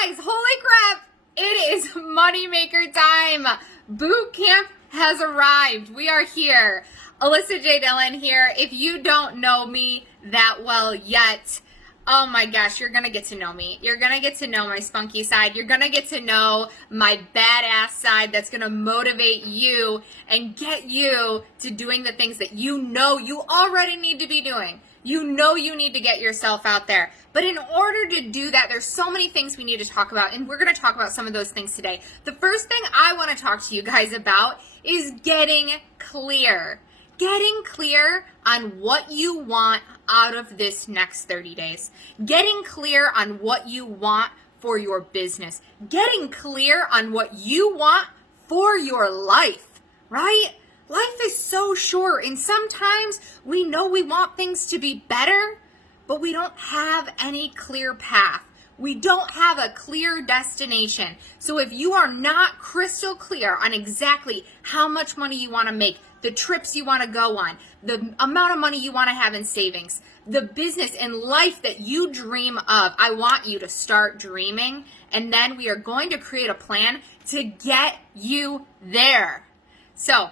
guys, holy crap, it is moneymaker time. Boot camp has arrived. We are here. Alyssa J. Dillon here. If you don't know me that well yet, oh my gosh, you're going to get to know me. You're going to get to know my spunky side. You're going to get to know my badass side that's going to motivate you and get you to doing the things that you know you already need to be doing. You know you need to get yourself out there. But in order to do that, there's so many things we need to talk about, and we're going to talk about some of those things today. The first thing I want to talk to you guys about is getting clear. Getting clear on what you want out of this next 30 days. Getting clear on what you want for your business. Getting clear on what you want for your life, right? Life is so short, and sometimes we know we want things to be better, but we don't have any clear path. We don't have a clear destination. So if you are not crystal clear on exactly how much money you want to make, the trips you want to go on, the amount of money you want to have in savings, the business and life that you dream of, I want you to start dreaming, and then we are going to create a plan to get you there. So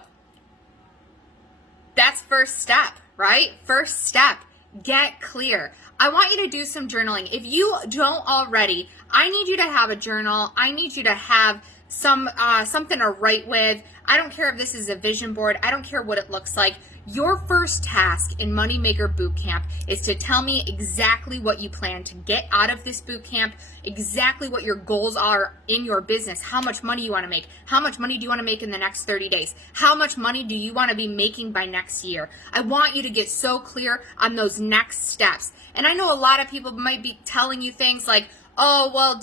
that's first step, right? First step, get clear. I want you to do some journaling. If you don't already, I need you to have a journal. I need you to have something to write with. I don't care if this is a vision board. I don't care what it looks like. Your first task in Moneymaker Bootcamp is to tell me exactly what you plan to get out of this bootcamp, exactly what your goals are in your business, how much money you want to make, how much money do you want to make in the next 30 days, how much money do you want to be making by next year. I want you to get so clear on those next steps. And I know a lot of people might be telling you things like, oh, well,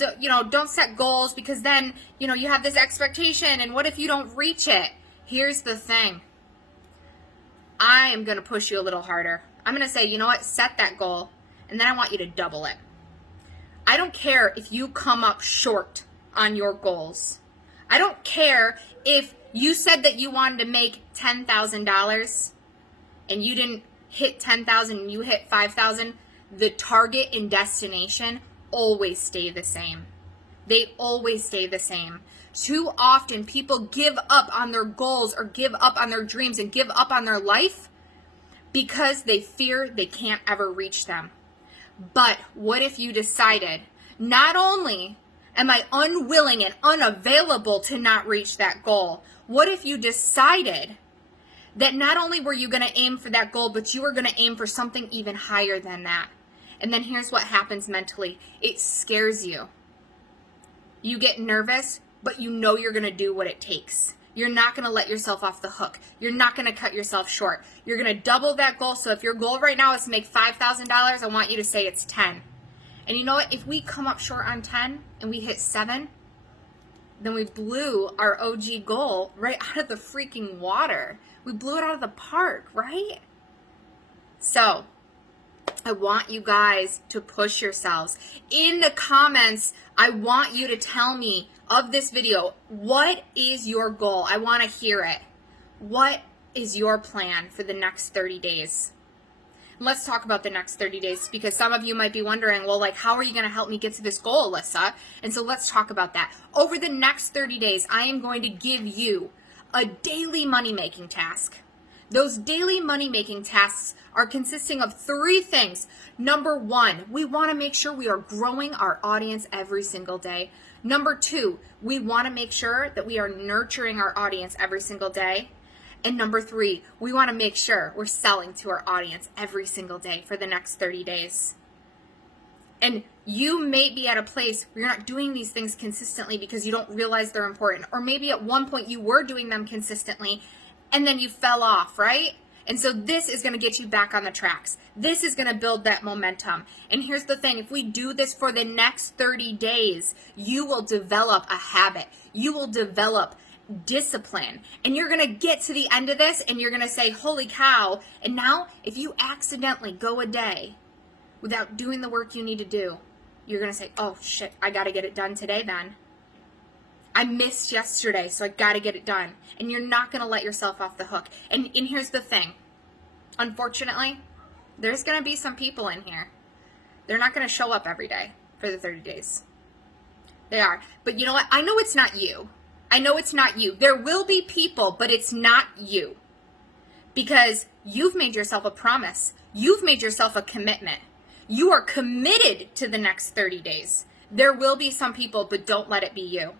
don't set goals because then, you have this expectation, and what if you don't reach it? Here's the thing. I am going to push you a little harder. I'm going to say, you know what, set that goal, and then I want you to double it. I don't care if you come up short on your goals. I don't care if you said that you wanted to make $10,000 and you didn't hit $10,000 and you hit $5,000. The target and destination always stay the same. They always stay the same. Too often people give up on their goals or give up on their dreams and give up on their life because they fear they can't ever reach them. But what if you decided, not only am I unwilling and unavailable to not reach that goal, what if you decided that not only were you going to aim for that goal, but you were going to aim for something even higher than that? And then here's what happens mentally. It scares you. You get nervous, but you know you're going to do what it takes. You're not going to let yourself off the hook. You're not going to cut yourself short. You're going to double that goal. So if your goal right now is to make $5,000, I want you to say it's 10. And you know what? If we come up short on 10 and we hit 7, then we blew our OG goal right out of the freaking water. We blew it out of the park, right? So I want you guys to push yourselves. In the comments, I want you to tell me of this video, what is your goal? I want to hear it. What is your plan for the next 30 days? And let's talk about the next 30 days, because some of you might be wondering, well, how are you going to help me get to this goal, Alyssa? And so let's talk about that. Over the next 30 days, I am going to give you a daily money-making task. Those daily money-making tasks are consisting of 3 things. Number 1, we want to make sure we are growing our audience every single day. Number 2, we want to make sure that we are nurturing our audience every single day. And number 3, we want to make sure we're selling to our audience every single day for the next 30 days. And you may be at a place where you're not doing these things consistently because you don't realize they're important. Or maybe at one point you were doing them consistently and then you fell off, right? And so this is going to get you back on the tracks. This is going to build that momentum. And here's the thing, if we do this for the next 30 days, you will develop a habit. You will develop discipline. And you're going to get to the end of this and you're going to say, holy cow. And now if you accidentally go a day without doing the work you need to do, you're going to say, oh shit, I got to get it done today then. I missed yesterday, so I got to get it done. And you're not going to let yourself off the hook. And here's the thing. Unfortunately, there's going to be some people in here. They're not going to show up every day for the 30 days. They are. But you know what? I know it's not you. I know it's not you. There will be people, but it's not you. Because you've made yourself a promise. You've made yourself a commitment. You are committed to the next 30 days. There will be some people, but don't let it be you.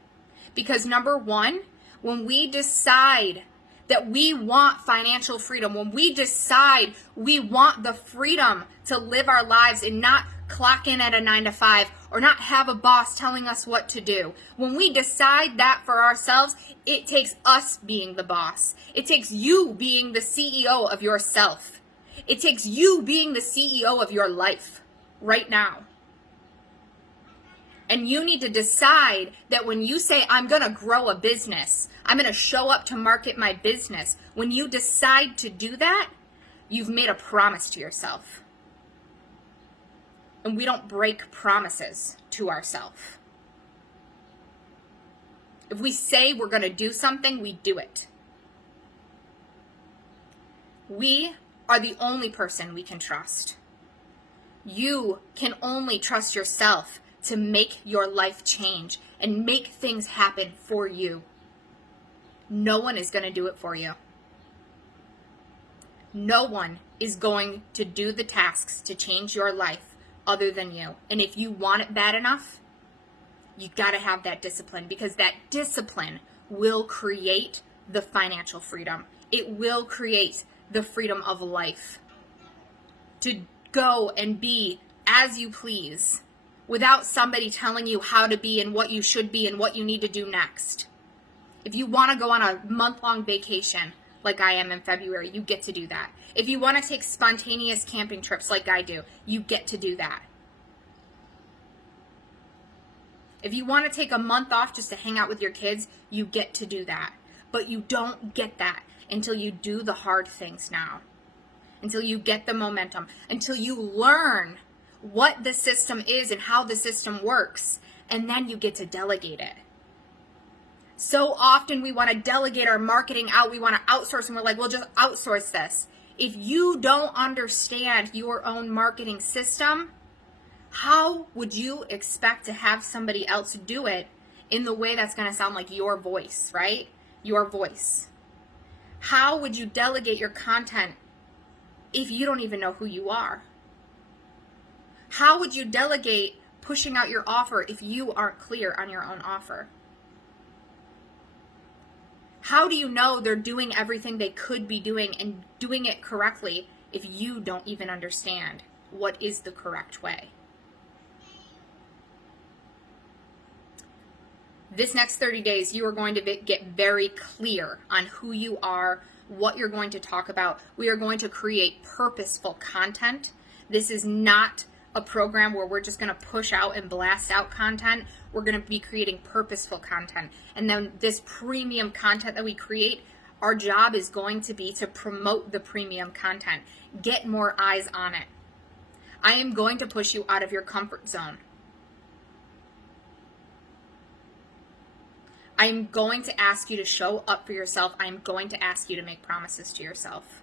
Because number one, when we decide that we want financial freedom, when we decide we want the freedom to live our lives and not clock in at a 9 to 5 or not have a boss telling us what to do, when we decide that for ourselves, it takes us being the boss. It takes you being the CEO of yourself. It takes you being the CEO of your life right now. And you need to decide that when you say, I'm going to grow a business, I'm going to show up to market my business, when you decide to do that, you've made a promise to yourself. And we don't break promises to ourselves. If we say we're going to do something, we do it. We are the only person we can trust. You can only trust yourself to make your life change and make things happen for you. No one is going to do it for you. No one is going to do the tasks to change your life other than you. And if you want it bad enough, you got to have that discipline, because that discipline will create the financial freedom. It will create the freedom of life to go and be as you please, without somebody telling you how to be and what you should be and what you need to do next. If you want to go on a month-long vacation like I am in February, you get to do that. If you want to take spontaneous camping trips like I do, you get to do that. If you want to take a month off just to hang out with your kids, you get to do that. But you don't get that until you do the hard things now, until you get the momentum, until you learn what the system is and how the system works, and then you get to delegate it. So often we want to delegate our marketing out, we want to outsource, and we're like, we'll just outsource this. If you don't understand your own marketing system, how would you expect to have somebody else do it in the way that's going to sound like your voice, right? Your voice. How would you delegate your content if you don't even know who you are? How would you delegate pushing out your offer if you aren't clear on your own offer? How do you know they're doing everything they could be doing and doing it correctly if you don't even understand what is the correct way? This next 30 days, you are going to get very clear on who you are, what you're going to talk about. We are going to create purposeful content. This is not a program where we're just going to push out and blast out content. We're going to be creating purposeful content. And then this premium content that we create, our job is going to be to promote the premium content. Get more eyes on it. I am going to push you out of your comfort zone. I'm going to ask you to show up for yourself. I'm going to ask you to make promises to yourself.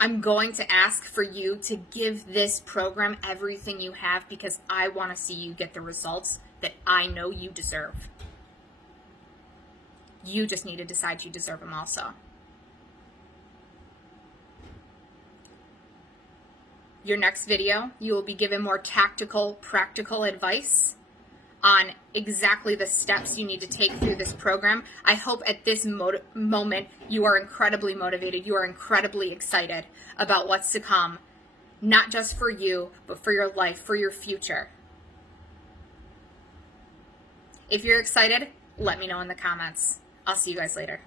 I'm going to ask for you to give this program everything you have, because I want to see you get the results that I know you deserve. You just need to decide you deserve them also. Your next video, you will be given more tactical, practical advice on exactly the steps you need to take through this program. I hope at this moment you are incredibly motivated. You are incredibly excited about what's to come, not just for you, but for your life, for your future. If you're excited, let me know in the comments. I'll see you guys later.